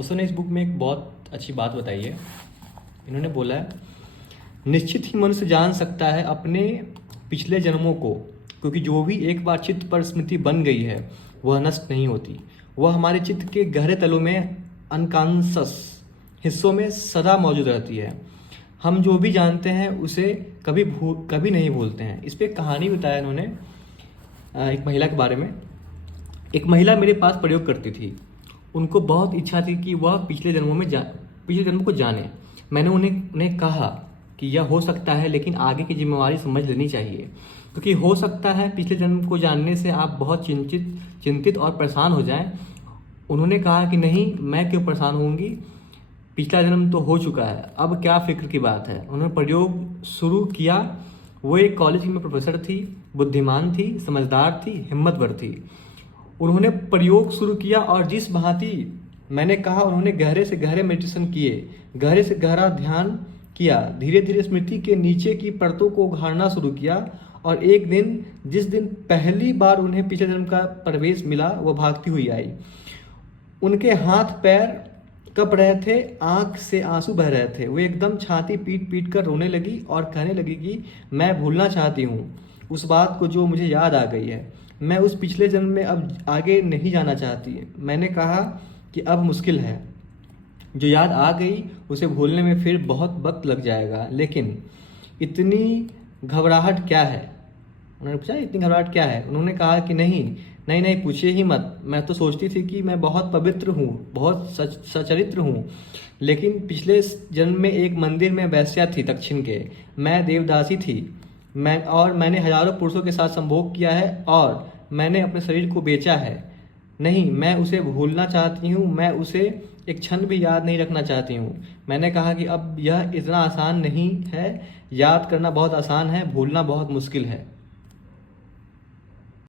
दोस्तों ने इस बुक में एक बहुत अच्छी बात बताई है। इन्होंने बोला है, निश्चित ही मनुष्य जान सकता है अपने पिछले जन्मों को, क्योंकि जो भी एक बार चित्त पर स्मृति बन गई है वह नष्ट नहीं होती। वह हमारे चित्त के गहरे तलों में अनकॉन्शस हिस्सों में सदा मौजूद रहती है। हम जो भी जानते हैं उसे कभी नहीं भूलते हैं। इस पर एक कहानी बताया इन्होंने एक महिला के बारे में। एक महिला मेरे पास प्रयोग करती थी। उनको बहुत इच्छा थी कि वह पिछले जन्म को जाने। मैंने उन्हें कहा कि यह हो सकता है, लेकिन आगे की जिम्मेवारी समझ लेनी चाहिए, क्योंकि हो सकता है पिछले जन्म को जानने से आप बहुत चिंतित और परेशान हो जाएं। उन्होंने कहा कि नहीं, मैं क्यों परेशान होंगी, पिछला जन्म तो हो चुका है, अब क्या फिक्र की बात है। उन्होंने प्रयोग शुरू किया। वो एक कॉलेज में प्रोफेसर थी, बुद्धिमान थी, समझदार थी, हिम्मतवर थी। उन्होंने प्रयोग शुरू किया और जिस भांति मैंने कहा, उन्होंने गहरे से गहरे मेडिटेशन किए, गहरे से गहरा ध्यान किया, धीरे धीरे स्मृति के नीचे की परतों को उघाड़ना शुरू किया। और एक दिन, जिस दिन पहली बार उन्हें पिछले जन्म का प्रवेश मिला, वह भागती हुई आई। उनके हाथ पैर कँप रहे थे, आंख से आंसू बह रहे थे। वो एकदम छाती पीट पीट कर रोने लगी और कहने लगी कि मैं भूलना चाहती हूँ उस बात को जो मुझे याद आ गई है। मैं उस पिछले जन्म में अब आगे नहीं जाना चाहती। मैंने कहा कि अब मुश्किल है, जो याद आ गई उसे भूलने में फिर बहुत वक्त लग जाएगा, लेकिन इतनी घबराहट क्या है। उन्होंने पूछा, इतनी घबराहट क्या है। उन्होंने कहा कि नहीं, पूछिए ही मत। मैं तो सोचती थी कि मैं बहुत पवित्र हूँ, बहुत सचरित्र हूँ, लेकिन पिछले जन्म में एक मंदिर में वैश्या थी दक्षिण के। मैं देवदासी थी। मैंने हजारों पुरुषों के साथ संभोग किया है और मैंने अपने शरीर को बेचा है। नहीं, मैं उसे भूलना चाहती हूँ, मैं उसे एक क्षण भी याद नहीं रखना चाहती हूँ। मैंने कहा कि अब यह इतना आसान नहीं है, याद करना बहुत आसान है, भूलना बहुत मुश्किल है।